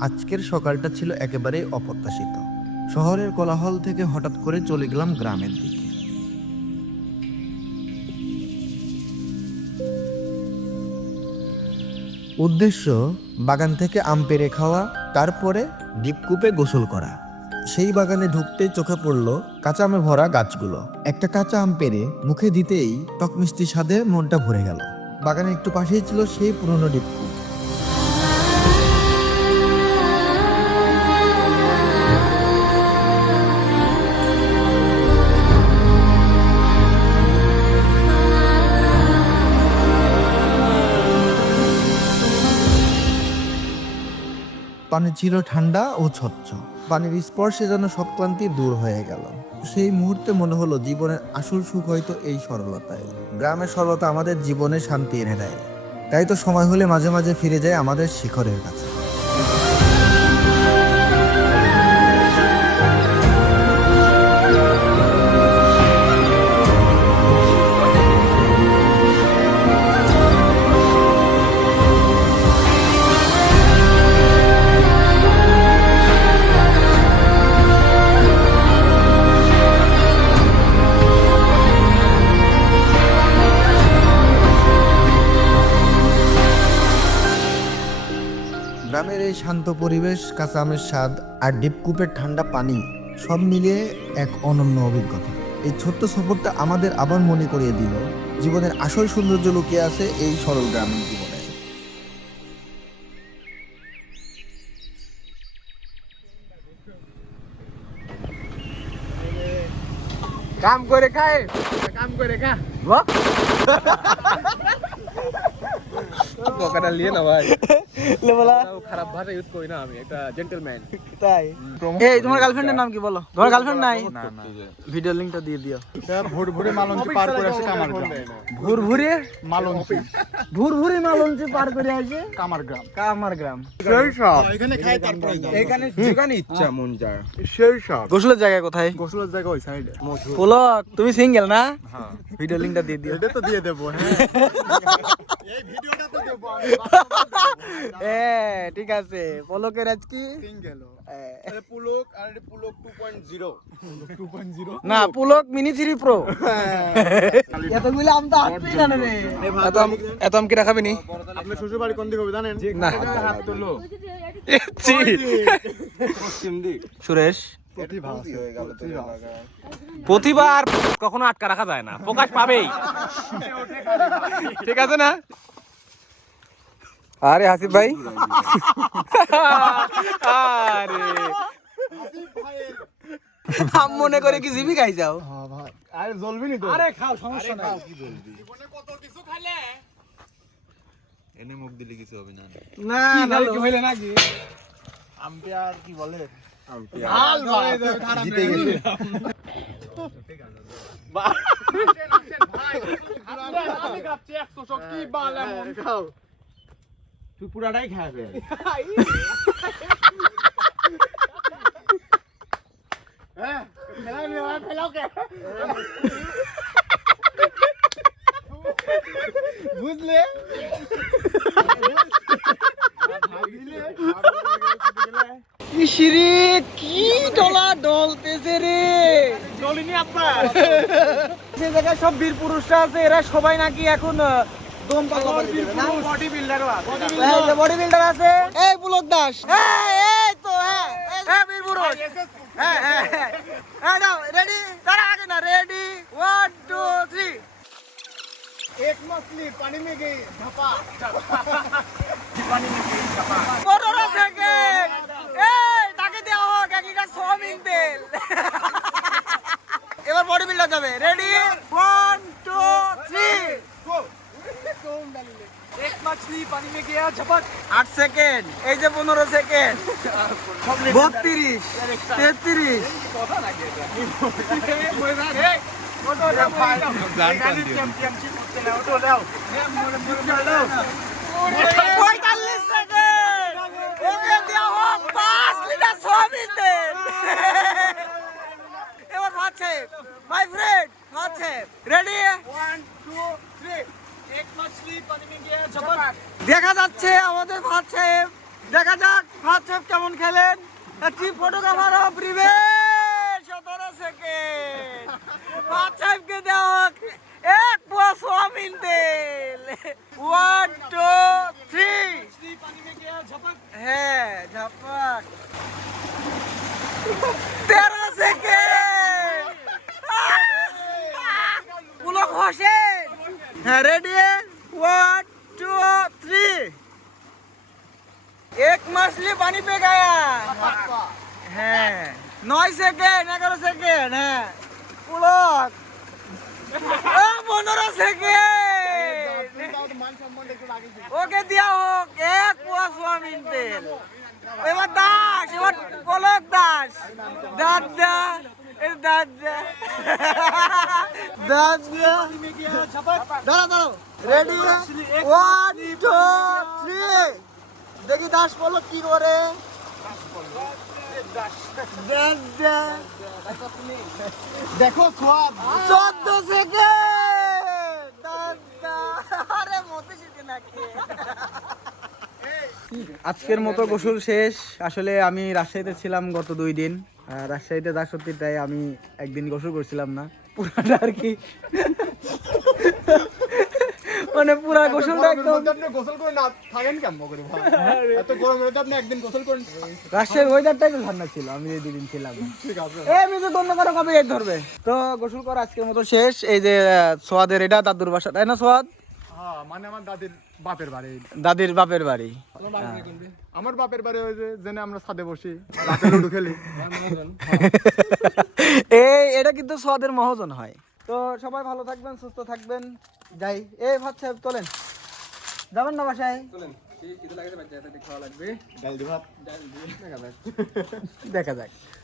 আজকের সকালটা ছিল একেবারেই অপ্রত্যাশিত। শহরের কোলাহল থেকে হঠাৎ করে চলে গেলাম গ্রামের দিকে। উদ্দেশ্য, বাগান থেকে আম পেরে খাওয়া, তারপরে ডিপকূপে গোসল করা। সেই বাগানে ঢুকতেই চোখে পড়ল কাঁচা আমে ভরা গাছগুলো। একটা কাঁচা আম পেরে মুখে দিতেই টক মিষ্টি স্বাদে মনটা ভরে গেল। বাগানে একটু পাশেই ছিল সেই পুরনো ডিপকূপ। পানি চির ঠান্ডা ও স্বচ্ছ। পানির স্পর্শে যেন সব ক্লান্তি দূর হয়ে গেল। সেই মুহূর্তে মনে হলো জীবনের আসল সুখ হয়তো এই সরলতায়। গ্রামের সরলতা আমাদের জীবনে শান্তি এনে দেয়। তাই তো সময় হলে মাঝে মাঝে ফিরে যায় আমাদের শিখরের কাছে। শান্ত পরিবেশ কাঁচা আমের স্বাদ আর ডিপকূপের ঠান্ডা পানি সব মিলিয়ে এক অনন্য অভিজ্ঞতা। এই ছোট্ট সফরটা আমাদের আবার মনে করিয়ে দিল জীবনের আসল সৌন্দর্য লুকিয়ে আছে এই সরল গ্রামীণ জীবনে। কাম করে খায় কাম করে খা। বকাটা নিয়ে না ভাই। লেবলা। খারাপ ভাষা ইউজ করি না আমি একটা জেন্টলম্যান তাই? এই তোমার গার্লফ্রেন্ডের নাম কি বলো? তোমার গার্লফ্রেন্ড নাই? ভিডিও লিংকটা দিয়ে দিও। ভোর ভোরে মালঞ্চি পার করে আসে কামার গ্রাম। ভুর ভুরে মালঞ্চি। ভুর ভুরে মালঞ্চি পার করে আসে? কামার গ্রাম। কামার গ্রাম। এখানে খাই তারপরে এখানে যেখানে ইচ্ছা মন যায়। সেই সব গোসলের জায়গা কোথায়? গোসলের জায়গা ওই সাইডে পুলক তুমি সিঙ্গেল না? ভিডিও লিংকটা দিয়ে দিও। এটা তো দিয়ে দেবো হ্যাঁ। এ ঠিক আছে। পলকের আজ কি? সিঙ্গেল পুলক আর পুলক 2.0 টু পয়েন্ট জিরো না পুলক মিনি থ্রি প্রো এতগুলো আম তো আসবেই না রে। এত আম কি রাখাবি নি? আপনি শ্বশুর বাড়ি কোন দিকে হবে জানেন? না। হাত তুলো পশ্চিম দিক। সুরেশ? প্রতিভা আছে। প্রতিভা আছে। প্রতিভা আর কখনো আটকা রাখা যায় না। প্রকাশ পাবেই। ঠিক আছে না? আরে হাসিফ ভাই। আরে। আম মনে করে কি জিবি খাই যাও? হ্যাঁ ভাই। আরে জ্বলবি নি তো। আরে খাও সমস্যা নাই। না। না কি হইলে নাকি? আম্পায়ার কি বলে? হাল ভাই জিতে গেছে। আমি খাচ্ছি 100 কি বাল এমন। খাও। তুই পুরাটাই খাবে বুঝলে? ইসিরে কি ডলা ডলতেছে রে? চলিনি আপনার যে জায়গায় সব বীর পুরুষরা আছে এরা সবাই নাকি এখন বডি বিল্ডার আছে। এই পুলক দাস। এই এই তো হ্যাঁ হ্যাঁ বীর পুরুষ। হ্যাঁ হ্যাঁ নাও রেডি তারা আগে না রেডি ওয়ান টু থ্রি এক মছলি পানি মে গই এই তাকে দেওয়া হোক তেল। এবার বডি বিল্ডার যাবে। রেডি ওয়ান টু থ্রি পানি মে গিয়া ঝপক আট সেকেন্ড। এই যে পনেরো সেকেন্ড। বত্রিশ তেত্রিশ। পঁয়তাল্লিশ সেকেন্ড। ওকে দেওয়া হোক পাঁচ লিটার তেল এবার ভাবছে মাই ফ্রেন্ড রেডি দেখা যাচ্ছে আমাদের ভাত সাহেব দেখা যাক ফার্স্ট সাহেব কেমন খেলেন। একটি ফটোগ্রাফার অফ রিভেশ সতেরো সেকেন্ড ফার্স্ট সাহেবকে দেওয়া এক পোয়া সোয়াবিন তেল। ওয়ান টু থ্রি হ্যাঁ ঝাপাক पानी पे गया है नौ सेकेंड एगारो सेकेंड है पुलक পনেরো সেকেন্ড ওকে দিয়া হোক এক পোয়া সোয়াবিন তেল এবার দাস এবার পলক দাস দাঁত দা এ দাঁত দা দাঁত দা দাঁড়া দাঁড়াও রেডি ওয়ান টু থ্রি দেখি দাস পলক কি করে দেখো চোদ্দ আজকের মতো গোসল শেষ। আসলে আমি রাজশাহীতে ছিলাম গত দুই দিন। আর রাজশাহীতে যা সত্যি তাই আমি একদিন গোসল করছিলাম না। পুরাটা আর কি। মানে পুরা গোসলটা একদম আপনি গোসল করে না থাকেন কেমন করে ভাই? এত গরমের মধ্যে আপনি একদিন গোসল করেন। ওয়েদারটাই তো ঠান্ডা ছিল আমি যে দুদিন ছিলাম। ঠিক আছে। এই মিজু বন্ধ করো কবে গেট ধরবে? তো গোসল করা আজকের মতো শেষ। এই যে সোয়াদের এটা দাদুর বাসা তাই না সোয়াদ হ্যাঁ মানে আমার দাদির বাপের বাড়ি। দাদির বাপের বাড়ি। আমার বাপের বাড়ি ওই যে জেনে আমরা ছাদে বসি রাতে লুডু খেলি। এই এটা কিন্তু সোয়াদের মহাজন হয়। তো সবাই ভালো থাকবেন সুস্থ থাকবেন। যাই এ ভাত সাহেব চলেন যাবেন না বাসায়? দেখা যাক।